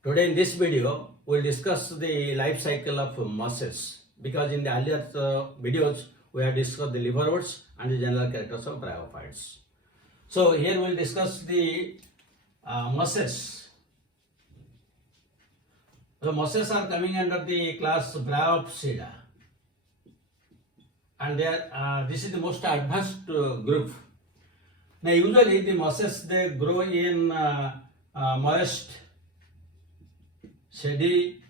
Today in this video, we'll discuss the life cycle of mosses because in the earlier videos, we have discussed the liverworts and the general characters of bryophytes. So here we'll discuss the mosses. The mosses are coming under the class BRYOPHYTA, and this is the most advanced group. Now usually the mosses, they grow in moist, shady,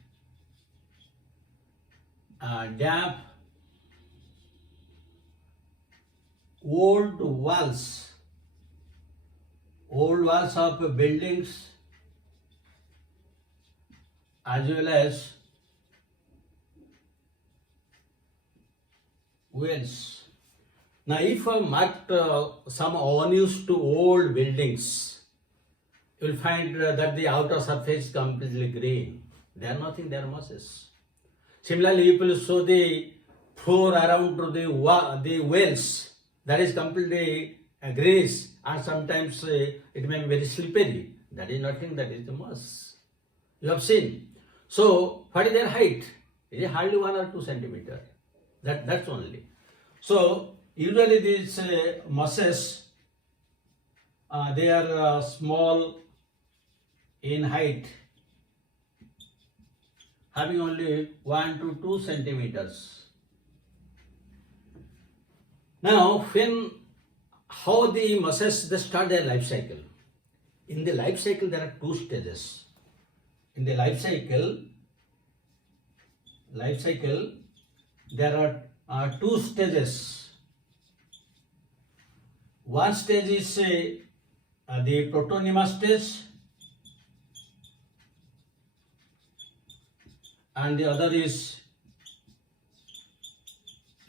damp, old walls of buildings, as well as wells. Now if I marked some unused to old buildings, you will find that the outer surface is completely green. They are nothing, they are mosses. Similarly, if you show the floor around to the wells, that is completely greenish, and sometimes it may be very slippery. That is nothing, that is the moss. You have seen. So, what is their height? It is hardly 1 or 2 centimeters. That's only. So, usually these mosses, they are small in height, having only 1 to 2 centimeters. Now, how the mosses, they start their life cycle? In the life cycle, there are 2 stages. In the life cycle, there are 2 stages. One stage is the protonema stage, and the other is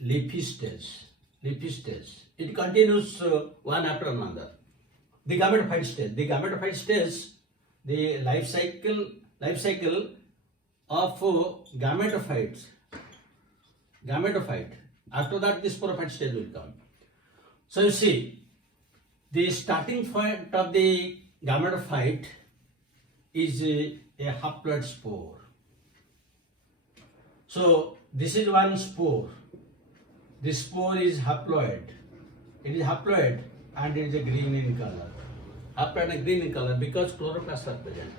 leafy stage. It continues one after another. The gametophyte stage. The life cycle of gametophyte. After that, this sporophyte stage will come. So you see, the starting point of the gametophyte is a haploid spore. So this is one spore. This spore is haploid. It is haploid and it is green in color. Haploid and green in color because chloroplasts are present.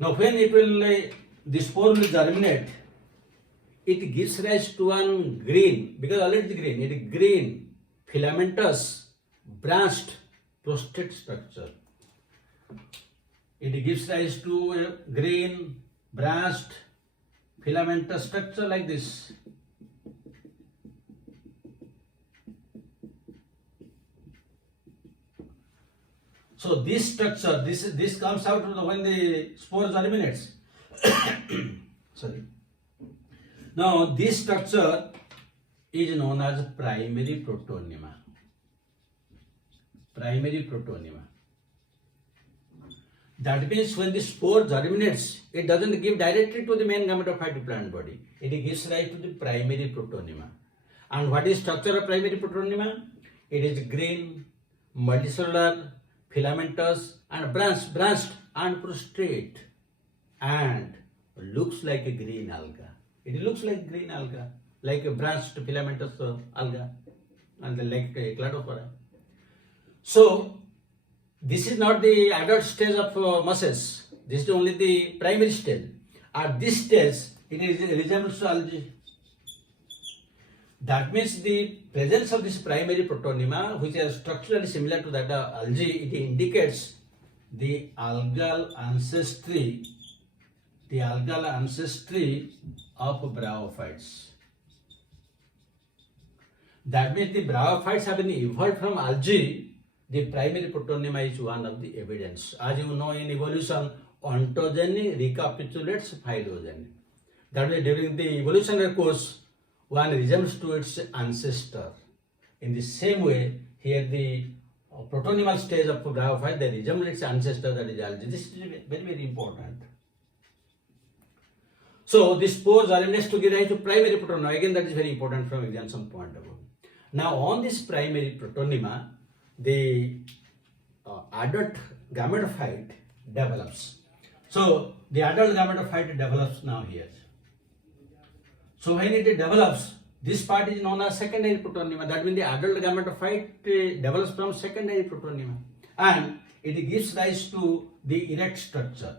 Now when the spore will germinate, it gives rise to one green, because already green, it is green, filamentous, branched prostate structure. It gives rise to a green, branched, filamentous structure like this. So this structure, this comes out when the spore germinates. Sorry. Now this structure is known as primary protonema. That means when the spore germinates, it doesn't give directly to the main gametophyte plant body. It gives rise to the primary protonema. And what is structure of primary protonema? It is green, multicellular, filamentous, and branched and prostrate, and looks like a green alga. It looks like green alga, like a branched filamentous alga, and like a cladophora. So this is not the adult stage of mosses. This is only the primary stage. At this stage, it resembles to algae. That means the presence of this primary protonema, which are structurally similar to that of algae, it indicates the algal ancestry of bryophytes. That means the bryophytes have been evolved from algae. The primary protonema is one of the evidence. As you know, in evolution, ontogeny recapitulates phylogeny. That means during the evolutionary course, one resembles to its ancestor. In the same way, here the protonemal stage of bryophyte, they resemble its ancestor, that is algae. This is very, very important. So this spore germinates to give rise to primary protonema. Again, that is very important from examination point of view. Now on this primary protonema, the adult gametophyte develops. So the adult gametophyte develops now here. So when it develops, this part is known as secondary protonema. That means the adult gametophyte develops from secondary protonema, and it gives rise to the erect structure.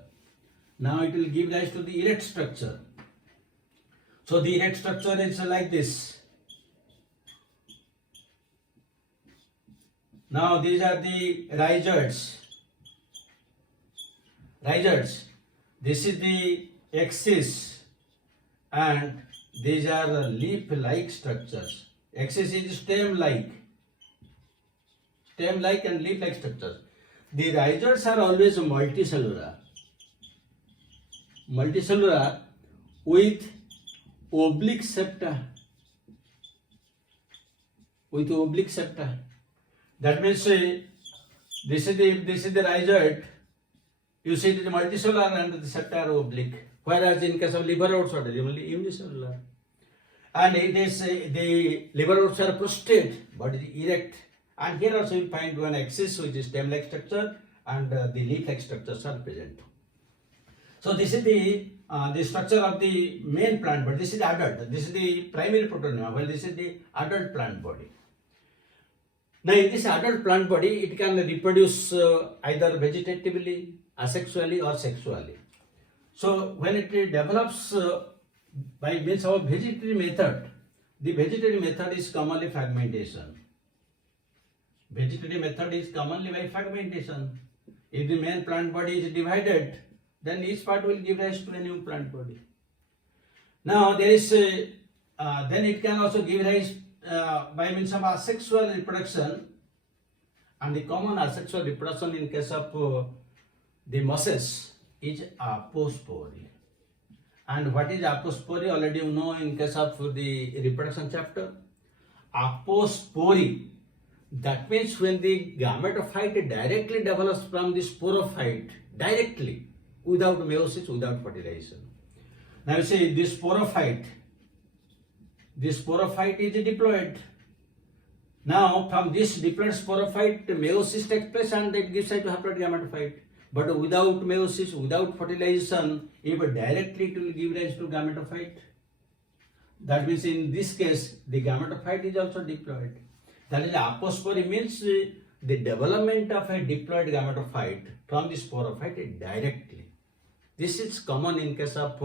Now it will give rise to the erect structure. So the erect structure is like this. Now these are the rhizoids. Rhizoids. This is the axis, and these are leaf-like structures. Axis is stem-like and leaf-like structures. The rhizoids are always multicellular with oblique septa. That means this is the rhizoid. You see it is multicellular and the septa are oblique. Whereas in case of liver roots, it is only unicellular. And it is the liver roots are prostrate but it is erect. And here also you find one axis which is stem-like structure, and the leaf-like structures are present. So this is the structure of the main plant body. This is the adult. This is the primary protonema. Well, this is the adult plant body. Now in this adult plant body, it can reproduce either vegetatively, asexually or sexually. So when it develops by means of vegetatory method, the vegetatory method is commonly fragmentation. Vegetatory method is commonly by fragmentation. If the main plant body is divided, then each part will give rise to a new plant body. Now there is then it can also give rise by means of asexual reproduction, and the common asexual reproduction in case of the mosses is apospory. And what is apospory? Already you know in case of the reproduction chapter. Apospory, that means when the gametophyte directly develops from the sporophyte, directly, without meiosis, without fertilization. Now you see this sporophyte is diploid. Now from this diploid sporophyte, meiosis takes place and it gives rise to haploid gametophyte. But without meiosis, without fertilization, if directly it will give rise to gametophyte. That means in this case, the gametophyte is also diploid. That is, apospory means the development of a diploid gametophyte from the sporophyte directly. This is common in case of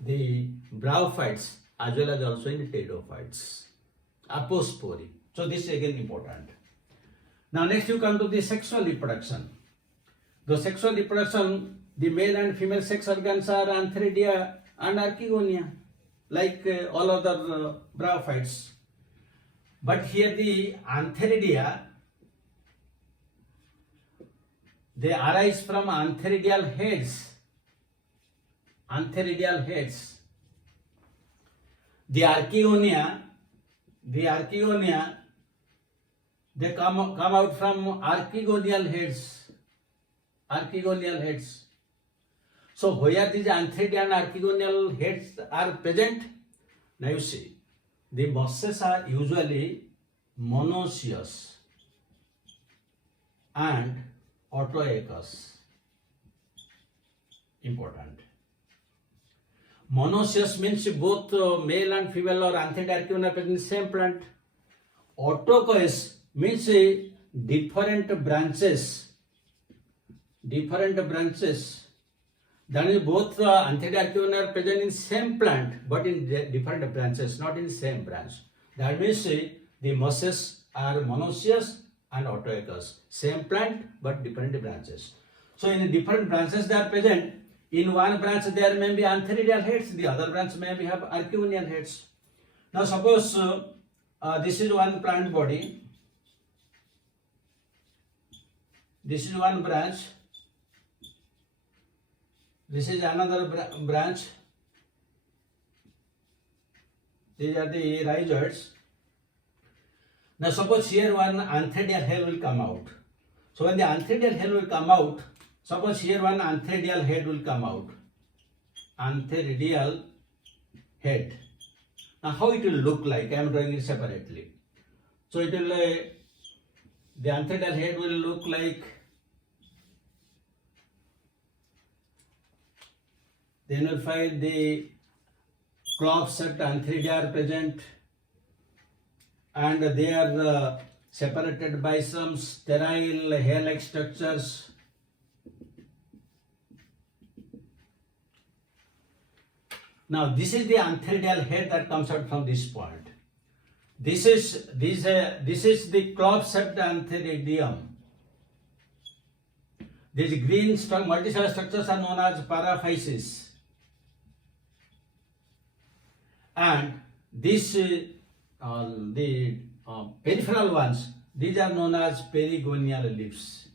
the bryophytes as well as also in pteridophytes. Apospory. So this is again important. Now next you come to the sexual reproduction. The sexual reproduction, the male and female sex organs are antheridia and archegonia, like all other bryophytes. But here the antheridia, they arise from antheridial heads. The archegonia, they come out from archegonial heads. So where these antheridia and archegonial heads are present? Now you see, the mosses are usually monoecious and aotoicous. Important. Monoecious means both male and female or antheridia archegonia are present in the same plant. Aotoicous means different branches. That is, both antheridia archegonia are present in same plant but in different branches, not in the same branch. That means the mosses are monoecious and aotoicous. Same plant but different branches. So in the different branches they are present. In one branch there may be antheridial heads, the other branch may have archegonial heads. Now suppose this is one plant body. This is one branch. This is another branch. These are the rhizoids. Now suppose here one antheridial hair will come out. So when the antheridial hair will come out, suppose here one antheridial head will come out. Antheridial head. Now how it will look like? I am drawing it separately. So it will, the antheridial head will look like then you'll find the clove-shaped antheridia are present, and they are separated by some sterile hair-like structures. Now this is the antheridial head that comes out from this point. This is the clove-shaped antheridium. These green multicellular structures are known as paraphysis, and this the peripheral ones, these are known as perigonial leaves.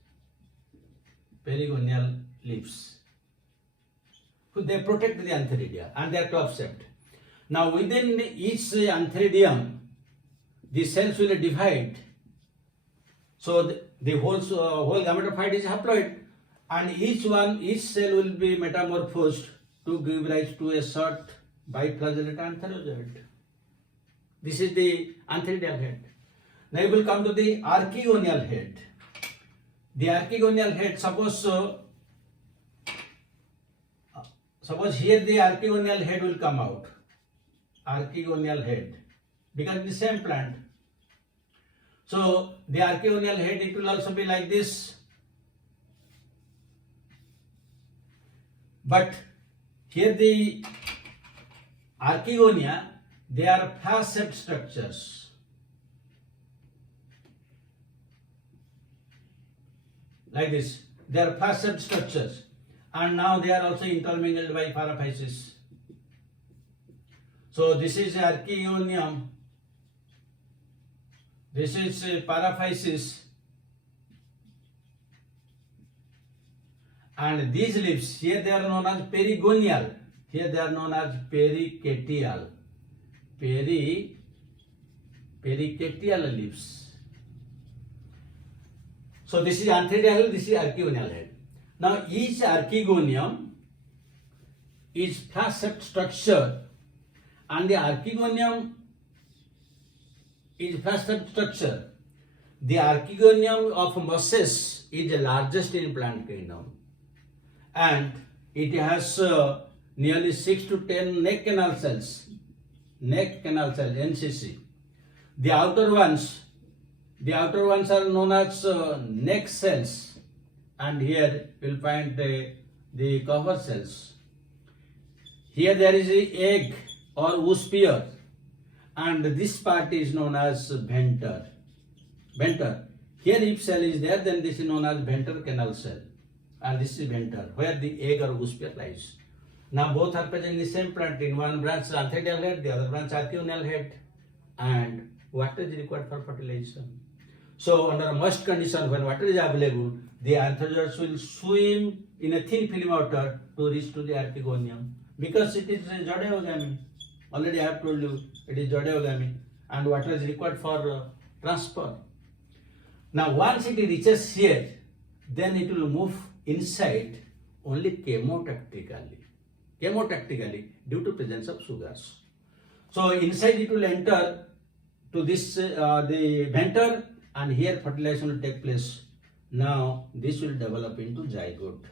Perigonial leaves. So they protect the antheridia and they are clove-shaped. Now within each antheridium, the cells will divide. So the whole gametophyte is haploid, and each cell will be metamorphosed to give rise to a short biflagellate antherozoid. This is the antheridial head. Now we will come to the archegonial head. The archegonial head, suppose here the archegonial head will come out. Archegonial head, because the same plant. So the archegonial head, it will also be like this. But here the archegonia, they are flash-shaped structures. Like this, they are flash-shaped structures, and now they are also intermingled by paraphysis. So this is archegonium, this is paraphysis, and these leaves, here they are known as perigonial, here they are known as pericatial. Pericatial leaves. So this is antheridial, this is archegonial head. Now each archegonium is flash-shaped structure, and the archegonium is flash-shaped structure. The archegonium of mosses is the largest in plant kingdom, and it has nearly 6 to 10 neck canal cells, NCC. The outer ones are known as neck cells, and here you will find the cover cells. Here there is an egg or oosphere, and this part is known as venter. Here if cell is there, then this is known as venter canal cell, and this is venter, where the egg or oosphere lies. Now both are present in the same plant. In one branch antheridial head, the other branch archegonial head, and water is required for fertilization. So under a moist condition, when water is available, the antherozoids will swim in a thin film water to reach to the archegonium, because it is zoodoigamy. Already I have told you it is zoodoigamy, and water is required for transfer. Now once it reaches here, then it will move inside only chemotactically due to presence of sugars. So inside it will enter to this the venter, and here fertilization will take place. Now this will develop into zygote.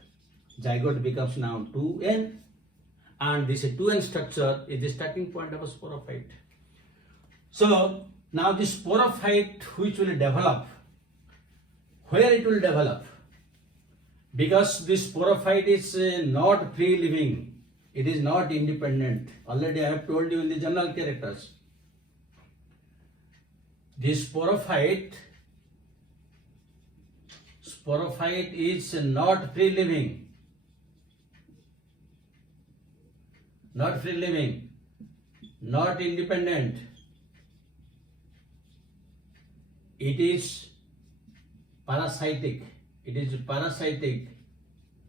Zygote becomes now 2N, and this 2N structure is the starting point of a sporophyte. So now this sporophyte which will develop, where it will develop? Because this sporophyte is not free living, it is not independent. Already I have told you in the general characters. This sporophyte is not free living, not independent. It is parasitic. It is parasitic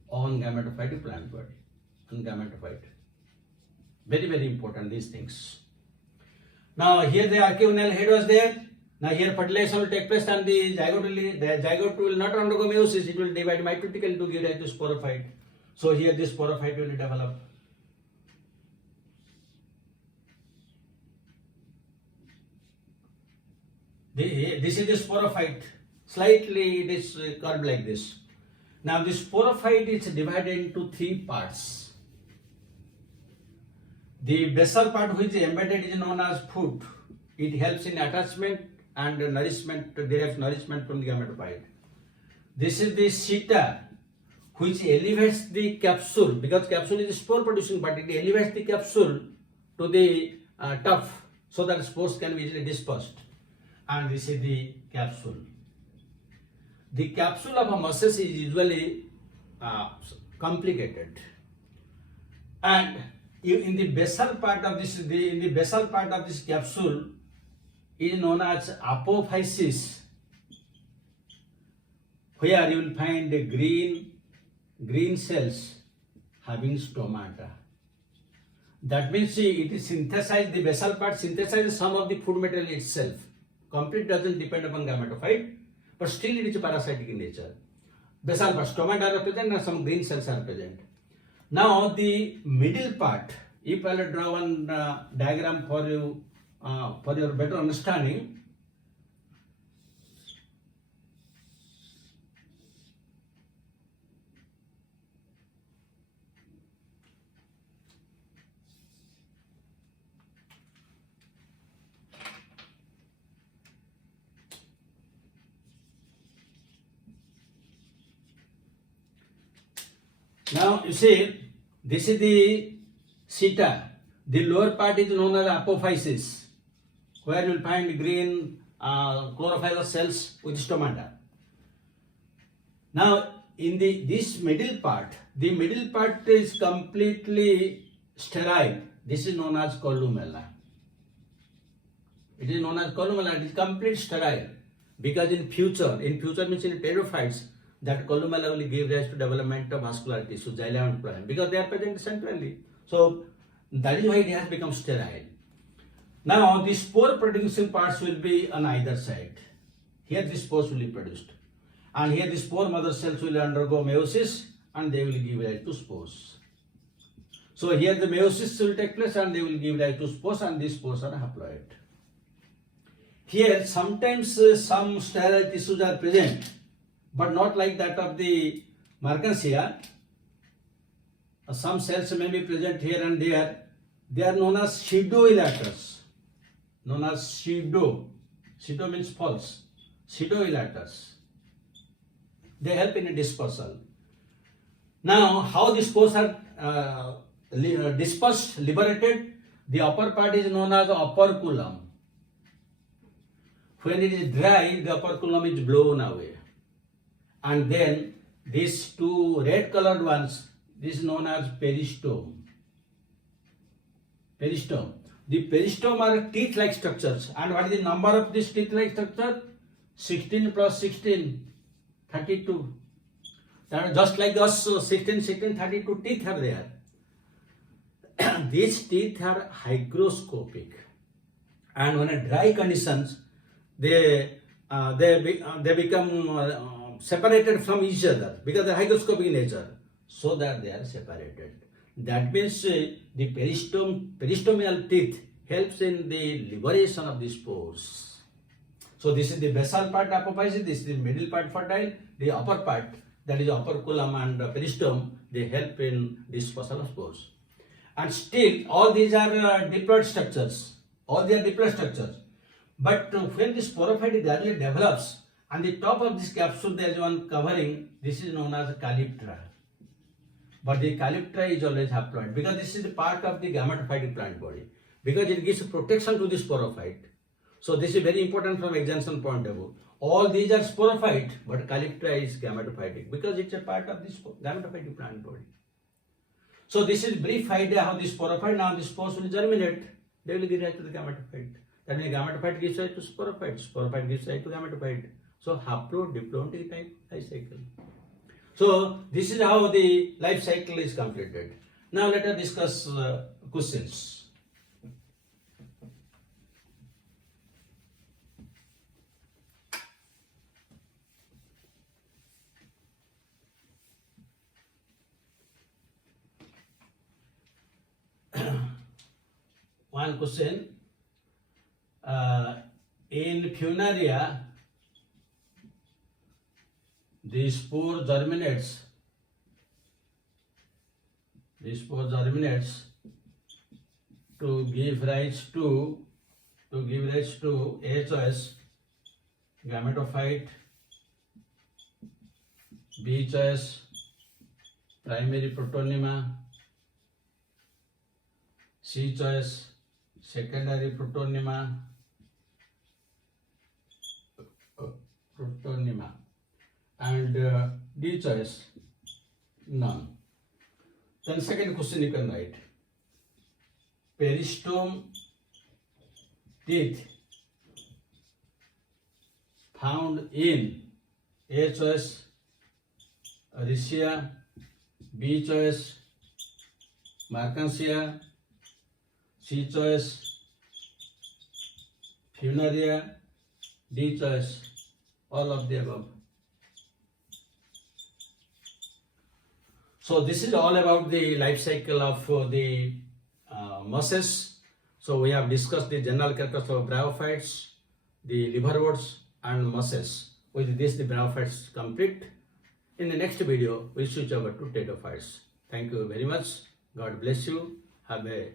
on gametophyte plant body, on gametophyte. Very, very important, these things. Now here the archegonial head was there. Now here fertilization will take place, and the zygote will not undergo meiosis, it will divide mitotically to give rise to sporophyte. So here this sporophyte will develop. This is the sporophyte. Slightly it is curved like this. Now this sporophyte is divided into 3 parts. The basal part which is embedded is known as foot. It helps in attachment and nourishment, derives nourishment from the gametophyte. This is the seta, which elevates the capsule, because capsule is a spore producing part. It elevates the capsule to the tuft so that spores can be easily dispersed. And this is the capsule. The capsule of a monoecious is usually complicated, and in the basal part of this capsule is known as apophysis, where you will find the green cells having stomata. That means it is synthesized, the basal part synthesizes some of the food material itself. Complete doesn't depend upon gametophyte, but still it is parasitic in nature. Basal part, stomata are present and some green cells are present. Now the middle part, if I will draw one diagram for you, for your better understanding. Now you see, this is the seta. The lower part is known as apophysis, where you will find green chlorophyll cells with stomata. Now in this middle part, the middle part is completely sterile. This is known as columella. It is known as columella. It is completely sterile, because in future means in pterophytes, that columella will give rise to development of vascular tissue, xylem and phloem, because they are present centrally. So that is why it has become sterile. Now the spore producing parts will be on either side. Here the spores will be produced, and here the spore mother cells will undergo meiosis and they will give rise to spores. So here the meiosis will take place and they will give rise to spores, and these spores are haploid. Here sometimes some sterile tissues are present, but not like that of the Mercansia. Some cells may be present here and there. They are known as pseudoelaters. Known as pseudo. Pseudo means false. Pseudoelaters. They help in a dispersal. Now, how the spores are dispersed, liberated? The upper part is known as operculum. When it is dry, the operculum is blown away. And then these two red colored ones, this is known as peristome. Peristome. The peristome are teeth-like structures. And what is the number of this teeth-like structure? 16 plus 16, 32. Just like us, 16, 32 teeth are there. These teeth are hygroscopic. And when in dry conditions, they become separated from each other because they are hygroscopic in nature, so that they are separated. That means the peristomial teeth helps in the liberation of the spores. So this is the basal part apophysis, this is the middle part fertile, the upper part, that is operculum and peristome, they help in dispersal of spores. And still all these are diploid structures. All they are diploid structures. But when the sporophyte gradually develops, on the top of this capsule there is one covering, this is known as calyptra. But the calyptra is always haploid, because this is the part of the gametophytic plant body, because it gives protection to the sporophyte. So this is very important from extension point of view. All these are sporophyte, but calyptra is gametophytic because it's a part of this gametophytic plant body. So this is brief idea how the sporophyte, now the spores will germinate, they will give rise to the gametophyte. That means gametophyte gives rise to sporophyte, sporophyte gives rise to gametophyte. So haplodiplontic type life cycle. So this is how the life cycle is completed. Now let us discuss questions. One question. In Funaria, the spore germinates. to give rise to A choice gametophyte, B choice primary protonema, C choice secondary protonema, and D choice none. Then second question you can write. Peristome teeth found in A choice Riccia, B choice Markansia, C choice Funaria, D choice all of the above. So this is all about the life cycle of the mosses. So we have discussed the general characters of bryophytes, the liverworts and mosses. With this the bryophytes complete. In the next video we switch over to pteridophytes. Thank you very much. God bless you. Have a